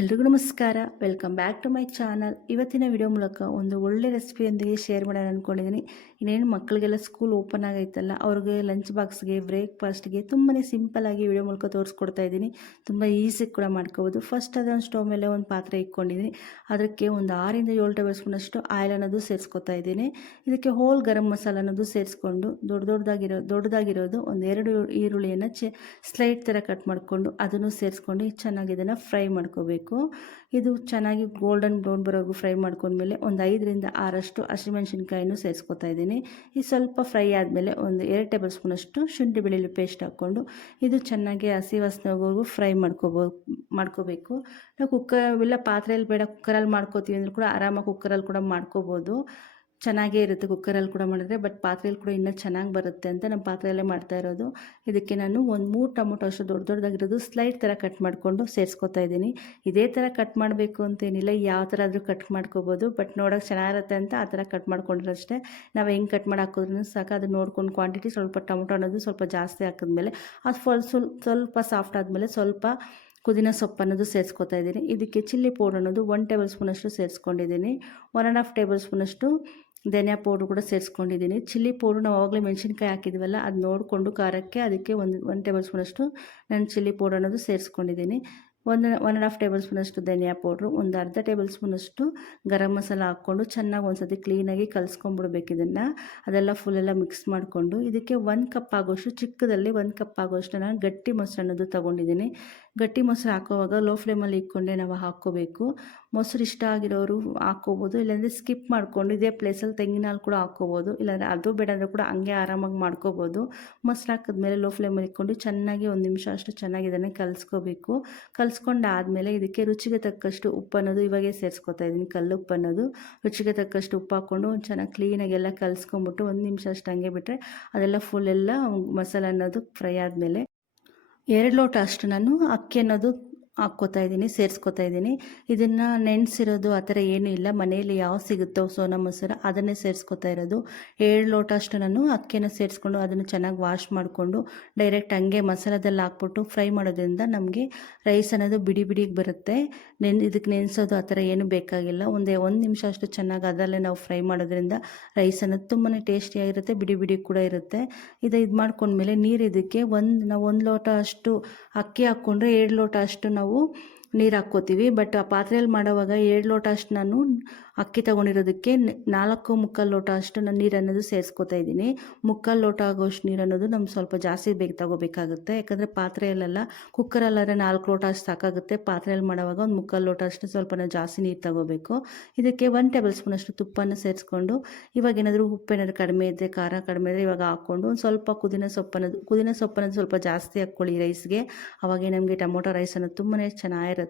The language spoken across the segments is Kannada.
ಎಲ್ರಿಗೂ ನಮಸ್ಕಾರ. Welcome back to my channel ಇವತ್ತಿನ ವಿಡಿಯೋ ಮೂಲಕ ಒಂದು ಒಳ್ಳೆ ರೆಸಿಪಿಯೊಂದಿಗೆ ಶೇರ್ ಮಾಡೋಣ ಅಂದ್ಕೊಂಡಿದ್ದೀನಿ ಇನ್ನೇನು ಮಕ್ಕಳಿಗೆಲ್ಲ ಸ್ಕೂಲ್ ಓಪನ್ ಆಗೈತಲ್ಲ, ಅವ್ರಿಗೆ ಲಂಚ್ ಬಾಕ್ಸ್ಗೆ ಬ್ರೇಕ್ಫಾಸ್ಟ್ಗೆ ತುಂಬಾ ಸಿಂಪಲ್ಲಾಗಿ ವಿಡಿಯೋ ಮೂಲಕ ತೋರಿಸ್ಕೊಡ್ತಾ ಇದ್ದೀನಿ. ತುಂಬ ಈಸಿ ಕೂಡ ಮಾಡ್ಕೋಬೋದು. ಫಸ್ಟ್ ಅದೊಂದು ಸ್ಟವ್ ಮೇಲೆ ಒಂದು ಪಾತ್ರೆ ಇಟ್ಕೊಂಡಿದ್ದೀನಿ ಅದಕ್ಕೆ ಒಂದು ಆರಿಂದ ಏಳು ಟೇಬಲ್ ಸ್ಪೂನಷ್ಟು ಆಯಿಲ್ ಅನ್ನೋದು ಸೇರಿಸ್ಕೊತಾ ಇದ್ದೀನಿ. ಇದಕ್ಕೆ ಹೋಲ್ ಗರಂ ಮಸಾಲ ಅನ್ನೋದು ಸೇರಿಸ್ಕೊಂಡು ದೊಡ್ಡ ದೊಡ್ಡದಾಗಿರೋ, ದೊಡ್ಡದಾಗಿರೋದು ಒಂದು ಎರಡು ಈರುಳ್ಳಿಯನ್ನು ಚೆ ಸ್ಲೈಟ್ ಥರ ಕಟ್ ಮಾಡಿಕೊಂಡು ಅದನ್ನು ಸೇರಿಸ್ಕೊಂಡು ಚೆನ್ನಾಗಿ ಇದನ್ನು ಫ್ರೈ ಮಾಡ್ಕೋಬೇಕು. ಇದು ಚೆನ್ನಾಗಿ ಗೋಲ್ಡನ್ ಬ್ರೌನ್ ಬರೋವರೆಗೂ ಫ್ರೈ ಮಾಡ್ಕೊಂಡ್ಮೇಲೆ ಒಂದು ಐದರಿಂದ ಆರಷ್ಟು ಹಸಿಮೆಣ್ಸಿನ್ಕಾಯಿನೂ ಸೇರಿಸ್ಕೊತಾ ಇದ್ದೀನಿ. ಈ ಸ್ವಲ್ಪ ಫ್ರೈ ಆದಮೇಲೆ ಒಂದು ಎರಡು ಟೇಬಲ್ ಸ್ಪೂನಷ್ಟು ಶುಂಠಿ ಬೆಳ್ಳುಳ್ಳಿ ಪೇಸ್ಟ್ ಹಾಕ್ಕೊಂಡು ಇದು ಚೆನ್ನಾಗಿ ಹಸಿ ವಾಸನೆ ಹೋಗೋವರೆಗೂ ಫ್ರೈ ಮಾಡ್ಕೋಬೋ, ಮಾಡ್ಕೋಬೇಕು. ನಾವು ಕುಕ್ಕರ್ ಇಲ್ಲ ಪಾತ್ರೆಯಲ್ಲಿ ಬೇಡ ಕುಕ್ಕರಲ್ಲಿ ಮಾಡ್ಕೋತೀವಿ ಅಂದರೂ ಕೂಡ ಆರಾಮಾಗಿ ಕುಕ್ಕರಲ್ಲಿ ಕೂಡ ಮಾಡ್ಕೋಬೋದು. ಚೆನ್ನಾಗೇ ಇರುತ್ತೆ ಕುಕ್ಕರಲ್ಲಿ ಕೂಡ ಮಾಡಿದ್ರೆ, ಬಟ್ ಪಾತ್ರೆಯಲ್ಲಿ ಕೂಡ ಇನ್ನೂ ಚೆನ್ನಾಗಿ ಬರುತ್ತೆ ಅಂತ ನಮ್ಮ ಪಾತ್ರೆಯಲ್ಲೇ ಮಾಡ್ತಾ ಇರೋದು. ಇದಕ್ಕೆ ನಾನು ಒಂದು ಮೂರು ಟೊಮೊಟೊ ಅಷ್ಟು ದೊಡ್ಡ ದೊಡ್ಡದಾಗಿರೋದು ಸ್ಲೈಡ್ ಥರ ಕಟ್ ಮಾಡಿಕೊಂಡು ಸೇರಿಸ್ಕೊತಾ ಇದ್ದೀನಿ. ಇದೇ ಥರ ಕಟ್ ಮಾಡಬೇಕು ಅಂತೇನಿಲ್ಲ ಯಾವ ಥರ ಆದರೂ ಕಟ್ ಮಾಡ್ಕೋಬೋದು, ಬಟ್ ನೋಡೋಕೆ ಚೆನ್ನಾಗಿರುತ್ತೆ ಅಂತ ಆ ಥರ ಕಟ್ ಮಾಡ್ಕೊಂಡ್ರೆ ಅಷ್ಟೇ ನಾವು ಹೆಂಗೆ ಕಟ್ ಮಾಡಿ ಹಾಕೋದ್ರೂ ಸಾಕು ಅದು ನೋಡ್ಕೊಂಡು ಕ್ವಾಂಟಿಟಿ ಸ್ವಲ್ಪ ಟೊಮೊಟೊ ಅನ್ನೋದು ಸ್ವಲ್ಪ ಜಾಸ್ತಿ ಹಾಕಿದ್ಮೇಲೆ, ಅದು ಫುಲ್ ಸ್ವಲ್ಪ ಸಾಫ್ಟ್ ಆದಮೇಲೆ ಸ್ವಲ್ಪ ಪುದೀನ ಸೊಪ್ಪು ಅನ್ನೋದು ಸೇರಿಸ್ಕೊತಾ ಇದ್ದೀನಿ. ಇದಕ್ಕೆ ಚಿಲ್ಲಿ ಪೌಡರ್ ಅನ್ನೋದು ಒನ್ ಟೇಬಲ್ ಸ್ಪೂನಷ್ಟು ಸೇರಿಸ್ಕೊಂಡಿದ್ದೀನಿ. ಒನ್ ಆ್ಯಂಡ್ ಹಾಫ್ ಟೇಬಲ್ ಸ್ಪೂನಷ್ಟು ಧನಿಯಾ ಪೌಡ್ರ್ ಕೂಡ ಸೇರಿಸ್ಕೊಂಡಿದ್ದೀನಿ. ಚಿಲ್ಲಿ ಪೌಡ್ರ್ ನಾವು ಆವಾಗಲೇ ಮೆಣಸಿನ್ಕಾಯಿ ಹಾಕಿದ್ವಲ್ಲ, ಅದು ನೋಡಿಕೊಂಡು ಖಾರಕ್ಕೆ ಅದಕ್ಕೆ ಒಂದು ಒನ್ ಟೇಬಲ್ ಸ್ಪೂನಷ್ಟು ನಾನು ಚಿಲ್ಲಿ ಪೌಡ್ರ್ ಅನ್ನೋದು ಸೇರಿಸ್ಕೊಂಡಿದ್ದೀನಿ. ಒಂದು ಒನ್ ಆ್ಯಂಡ್ ಹಾಫ್ ಟೇಬಲ್ ಸ್ಪೂನಷ್ಟು ಧನಿಯಾ ಪೌಡ್ರು, ಒಂದು ಅರ್ಧ ಟೇಬಲ್ ಸ್ಪೂನಷ್ಟು ಗರಂ ಮಸಾಲ ಹಾಕ್ಕೊಂಡು ಚೆನ್ನಾಗಿ ಒಂದು ಸತಿ ಕ್ಲೀನಾಗಿ ಕಲಿಸ್ಕೊಂಬಿಡ್ಬೇಕು ಇದನ್ನು. ಅದೆಲ್ಲ ಫುಲ್ಲೆಲ್ಲ ಮಿಕ್ಸ್ ಮಾಡಿಕೊಂಡು ಇದಕ್ಕೆ ಒಂದು ಕಪ್ ಆಗೋಷ್ಟು ಚಿಕ್ಕದಲ್ಲಿ ಒಂದು ಕಪ್ ಆಗೋಷ್ಟು ನಾನು ಗಟ್ಟಿ ಮೊಸರು ಅನ್ನೋದು ತೊಗೊಂಡಿದ್ದೀನಿ. ಗಟ್ಟಿ ಮೊಸರು ಹಾಕೋವಾಗ ಲೋ ಫ್ಲೇಮಲ್ಲಿ ಇಟ್ಕೊಂಡೆ ನಾವು ಹಾಕ್ಕೋಬೇಕು. ಮೊಸರು ಇಷ್ಟ ಆಗಿರೋರು ಹಾಕ್ಕೋಬೋದು, ಇಲ್ಲಾಂದರೆ ಸ್ಕಿಪ್ ಮಾಡಿಕೊಂಡು ಇದೇ ಪ್ಲೇಸಲ್ಲಿ ತೆಂಗಿನ ಹಾಲು ಕೂಡ ಹಾಕ್ಕೋಬೋದು, ಇಲ್ಲಾಂದರೆ ಅದು ಬೇಡ ಅಂದರೆ ಕೂಡ ಹಂಗೆ ಆರಾಮಾಗಿ ಮಾಡ್ಕೋಬೋದು. ಮೊಸರು ಹಾಕಿದ್ಮೇಲೆ ಲೋ ಫ್ಲೇಮಲ್ಲಿ ಇಟ್ಕೊಂಡು ಚೆನ್ನಾಗಿ ಒಂದು ನಿಮಿಷ ಅಷ್ಟು ಚೆನ್ನಾಗಿ ಇದನ್ನು ಕಲಿಸ್ಕೋಬೇಕು. ಕಲಿಸ್ಕೊಂಡಾದಮೇಲೆ ಇದಕ್ಕೆ ರುಚಿಗೆ ತಕ್ಕಷ್ಟು ಉಪ್ಪು ಅನ್ನೋದು ಇವಾಗೇ ಸೇರಿಸ್ಕೊತಾ ಇದ್ದೀನಿ, ಕಲ್ಲು ಉಪ್ಪು ಅನ್ನೋದು. ರುಚಿಗೆ ತಕ್ಕಷ್ಟು ಉಪ್ಪು ಹಾಕ್ಕೊಂಡು ಚೆನ್ನಾಗಿ ಕ್ಲೀನಾಗಿ ಎಲ್ಲ ಕಲಿಸ್ಕೊಂಬಿಟ್ಟು ಒಂದು ನಿಮಿಷ ಅಷ್ಟು ಹಂಗೆ ಬಿಟ್ಟರೆ ಅದೆಲ್ಲ ಫುಲ್ ಎಲ್ಲ ಮಸಾಲೆ ಅನ್ನೋದು ಫ್ರೈ ಆದಮೇಲೆ ಎರಡು ಲೋಟ ಅಷ್ಟು ನಾನು ಅಕ್ಕಿ ಅನ್ನೋದು ಹಾಕ್ಕೋತಾ ಇದ್ದೀನಿ, ಸೇರಿಸ್ಕೋತಾ ಇದ್ದೀನಿ. ಇದನ್ನು ನೆನೆಸಿರೋದು ಆ ಥರ ಏನೂ ಇಲ್ಲ. ಮನೆಯಲ್ಲಿ ಯಾವ ಸಿಗುತ್ತೋ ಸೋನಾ ಮೊಸರು ಅದನ್ನೇ ಸೇರಿಸ್ಕೋತಾ ಇರೋದು. ಏಳು ಲೋಟ ಅಷ್ಟು ನಾನು ಅಕ್ಕಿಯನ್ನು ಸೇರಿಸ್ಕೊಂಡು ಅದನ್ನು ಚೆನ್ನಾಗಿ ವಾಶ್ ಮಾಡಿಕೊಂಡು ಡೈರೆಕ್ಟ್ ಹಂಗೆ ಮಸಾಲದಲ್ಲಿ ಹಾಕ್ಬಿಟ್ಟು ಫ್ರೈ ಮಾಡೋದ್ರಿಂದ ನಮಗೆ ರೈಸ್ ಅನ್ನೋದು ಬಿಡಿ ಬಿಡಿಗೆ ಬರುತ್ತೆ. ನೆನ್ ಇದಕ್ಕೆ ನೆನೆಸೋದು ಆ ಥರ ಏನೂ ಬೇಕಾಗಿಲ್ಲ. ಒಂದೇ ಒಂದು ನಿಮಿಷ ಅಷ್ಟು ಚೆನ್ನಾಗಿ ಅದರಲ್ಲೇ ನಾವು ಫ್ರೈ ಮಾಡೋದ್ರಿಂದ ರೈಸ್ ಅನ್ನೋದು ತುಂಬಾ ಟೇಸ್ಟಿಯಾಗಿರುತ್ತೆ ಬಿಡಿ ಬಿಡಿ ಕೂಡ ಇರುತ್ತೆ. ಇದು ಇದು ಮಾಡ್ಕೊಂಡ್ಮೇಲೆ ನೀರು ಇದಕ್ಕೆ ಒಂದು, ನಾವು ಒಂದು ಲೋಟ ಅಷ್ಟು ಅಕ್ಕಿ ಹಾಕ್ಕೊಂಡ್ರೆ ಏಳು ಲೋಟ ಅಷ್ಟು ನಾವು ನಾವು ನೀರು ಹಾಕ್ಕೋತೀವಿ. ಬಟ್ ಆ ಪಾತ್ರೆಯಲ್ಲಿ ಮಾಡೋವಾಗ ಎರಡು ಲೋಟ ಅಷ್ಟು ನಾನು ಅಕ್ಕಿ ತೊಗೊಂಡಿರೋದಕ್ಕೆ ನಾಲ್ಕು ಮುಕ್ಕಾಲು ಲೋಟ ಅಷ್ಟು ನಾನು ನೀರು ಅನ್ನೋದು ಸೇರಿಸ್ಕೊತಾ ಇದ್ದೀನಿ. ಮುಕ್ಕಾಲು ಲೋಟ ಆಗೋಷ್ಟು ನೀರು ಅನ್ನೋದು ನಮ್ಗೆ ಸ್ವಲ್ಪ ಜಾಸ್ತಿ ಬೇಗ ತಗೋಬೇಕಾಗುತ್ತೆ. ಯಾಕಂದರೆ ಪಾತ್ರೆಯಲ್ಲೆಲ್ಲ ಕುಕ್ಕರಲ್ಲಾದ್ರೆ ನಾಲ್ಕು ಲೋಟ ಅಷ್ಟು ಸಾಕಾಗುತ್ತೆ. ಪಾತ್ರೆಯಲ್ಲಿ ಮಾಡೋವಾಗ ಒಂದು ಮುಕ್ಕಾಲು ಲೋಟ ಅಷ್ಟು ಸ್ವಲ್ಪ ಜಾಸ್ತಿ ನೀರು ತಗೋಬೇಕು. ಇದಕ್ಕೆ ಒನ್ ಟೇಬಲ್ ಸ್ಪೂನ್ ಅಷ್ಟು ತುಪ್ಪನ ಸೇರಿಸ್ಕೊಂಡು ಇವಾಗ ಏನಾದರೂ ಉಪ್ಪು ಏನಾದರೂ ಕಡಿಮೆ ಇದ್ದರೆ ಖಾರ ಕಡಿಮೆ ಇದ್ದರೆ ಇವಾಗ ಹಾಕ್ಕೊಂಡು ಒಂದು ಸ್ವಲ್ಪ ಕುದಿನ ಸೊಪ್ಪನ್ನೋದು ಕುದಿನ ಸೊಪ್ಪನ್ನೋದು ಸ್ವಲ್ಪ ಜಾಸ್ತಿ ಹಾಕ್ಕೊಳ್ಳಿ ರೈಸ್ಗೆ ಅವಾಗೆ ನಮಗೆ ಟೊಮೊಟೊ ರೈಸ್ ಅನ್ನೋದು ತುಂಬಾ ಚೆನ್ನಾಗಿರುತ್ತೆ.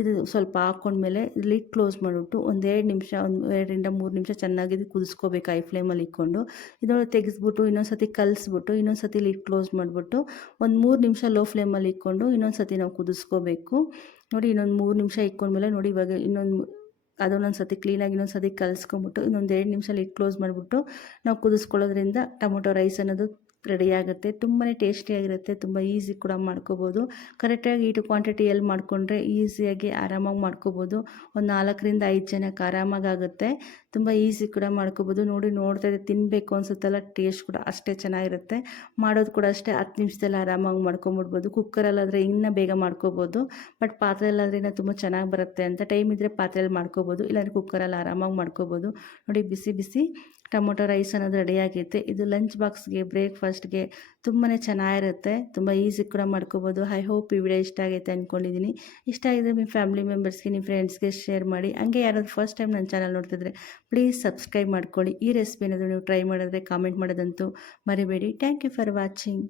ಇದು ಸ್ವಲ್ಪ ಹಾಕ್ಕೊಂಡ್ಮೇಲೆ ಲಿಡ್ ಕ್ಲೋಸ್ ಮಾಡಿಬಿಟ್ಟು ಒಂದೆರಡು ನಿಮಿಷ, ಒಂದು ಎರಡರಿಂದ ಮೂರು ನಿಮಿಷ ಚೆನ್ನಾಗಿ ಕುದಿಸ್ಕೋಬೇಕು ಐ ಫ್ಲೇಮಲ್ಲಿ ಇಟ್ಕೊಂಡು. ಇದೊಳಗೆ ತೆಗೆಸ್ಬಿಟ್ಟು ಇನ್ನೊಂದು ಸತಿ ಕಲಿಸ್ಬಿಟ್ಟು ಇನ್ನೊಂದು ಸತಿ ಲಿಡ್ ಕ್ಲೋಸ್ ಮಾಡಿಬಿಟ್ಟು ಒಂದು ಮೂರು ನಿಮಿಷ ಲೋ ಫ್ಲೇಮಲ್ಲಿ ಇಟ್ಕೊಂಡು ಇನ್ನೊಂದು ಸತಿ ನಾವು ಕುದಿಸ್ಕೋಬೇಕು. ನೋಡಿ ಇನ್ನೊಂದು ಮೂರು ನಿಮಿಷ ಇಟ್ಕೊಂಡ್ಮೇಲೆ ನೋಡಿ ಇವಾಗ ಇನ್ನೊಂದು ಅದನ್ನೊಂದು ಸತಿ ಕ್ಲೀನಾಗಿ ಇನ್ನೊಂದು ಸತಿ ಕಲಿಸ್ಕೊಂಬಿಟ್ಟು ಇನ್ನೊಂದು ಎರಡು ನಿಮಿಷ ಲಿಡ್ ಕ್ಲೋಸ್ ಮಾಡಿಬಿಟ್ಟು ನಾವು ಕುದಿಸ್ಕೊಳ್ಳೋದ್ರಿಂದ ಟೊಮೊಟೊ ರೈಸ್ ಅನ್ನೋದು ರೆಡಿ ಆಗುತ್ತೆ ತುಂಬಾ ಟೇಸ್ಟಿಯಾಗಿರುತ್ತೆ. ತುಂಬ ಈಸಿ ಕೂಡ ಮಾಡ್ಕೋಬೋದು. ಕರೆಕ್ಟಾಗಿ ಈಟು ಕ್ವಾಂಟಿಟಿಯಲ್ಲಿ ಮಾಡಿಕೊಂಡ್ರೆ ಈಸಿಯಾಗಿ ಆರಾಮಾಗಿ ಮಾಡ್ಕೋಬೋದು. ಒಂದು ನಾಲ್ಕರಿಂದ ಐದು ಜನಕ್ಕೆ ಆರಾಮಾಗಿ ಆಗುತ್ತೆ ತುಂಬ ಈಸಿ ಕೂಡ ಮಾಡ್ಕೋಬೋದು. ನೋಡಿ, ನೋಡ್ತಾ ಇದ್ದರೆ ತಿನ್ನಬೇಕು ಅನ್ಸುತ್ತಲ್ಲ, ಟೇಸ್ಟ್ ಕೂಡ ಅಷ್ಟೇ ಚೆನ್ನಾಗಿರುತ್ತೆ. ಮಾಡೋದು ಕೂಡ ಅಷ್ಟೇ, ಹತ್ತು ನಿಮಿಷದಲ್ಲಿ ಆರಾಮಾಗಿ ಮಾಡ್ಕೊಂಬಿಡ್ಬೋದು. ಕುಕ್ಕರಲ್ಲಾದರೆ ಇನ್ನೂ ಬೇಗ ಮಾಡ್ಕೋಬೋದು. ಬಟ್ ಪಾತ್ರೆಯಲ್ಲಾದ್ರೆ ಇನ್ನೂ ತುಂಬ ಚೆನ್ನಾಗಿ ಬರುತ್ತೆ ಅಂತ. ಟೈಮ್ ಇದ್ದರೆ ಪಾತ್ರೆಯಲ್ಲಿ ಮಾಡ್ಕೋಬೋದು. ಇಲ್ಲಾಂದರೆ ಕುಕ್ಕರಲ್ಲಿ ಆರಾಮಾಗಿ ಮಾಡ್ಕೋಬೋದು. ನೋಡಿ, ಬಿಸಿ ಬಿಸಿ ಟೊಮೊಟೊ ರೈಸ್ ಅನ್ನೋದು ರೆಡಿಯಾಗೈತೆ ಇದು ಲಂಚ್ ಬಾಕ್ಸ್ಗೆ ಬ್ರೇಕ್ಫಾಸ್ಟ್ಗೆ ತುಂಬಾ ಚೆನ್ನಾಗಿರುತ್ತೆ. ತುಂಬ ಈಸಿ ಕೂಡ ಮಾಡ್ಕೋಬೋದು. ಐ ಹೋಪ್ ಈ ವಿಡಿಯೋ ಇಷ್ಟ ಆಗೈತೆ ಅಂದ್ಕೊಂಡಿದ್ದೀನಿ ಇಷ್ಟ ಆಗಿದ್ರೆ ನಿಮ್ಮ ಫ್ಯಾಮಿಲಿ ಮೆಂಬರ್ಸ್ಗೆ ನಿಮ್ಮ ಫ್ರೆಂಡ್ಸ್ಗೆ ಶೇರ್ ಮಾಡಿ. ಹಂಗೆ ಯಾರಾದ್ರು ಫಸ್ಟ್ ಟೈಮ್ ನನ್ನ ಚಾನಲ್ ನೋಡ್ತಿದ್ರೆ ಪ್ಲೀಸ್ ಸಬ್ಸ್ಕ್ರೈಬ್ ಮಾಡ್ಕೊಳ್ಳಿ. ಈ ರೆಸಿಪಿ ಏನಾದರೂ ನೀವು ಟ್ರೈ ಮಾಡಿದ್ರೆ ಕಾಮೆಂಟ್ ಮಾಡೋದಂತೂ ಮರಿಬೇಡಿ. Thank you for watching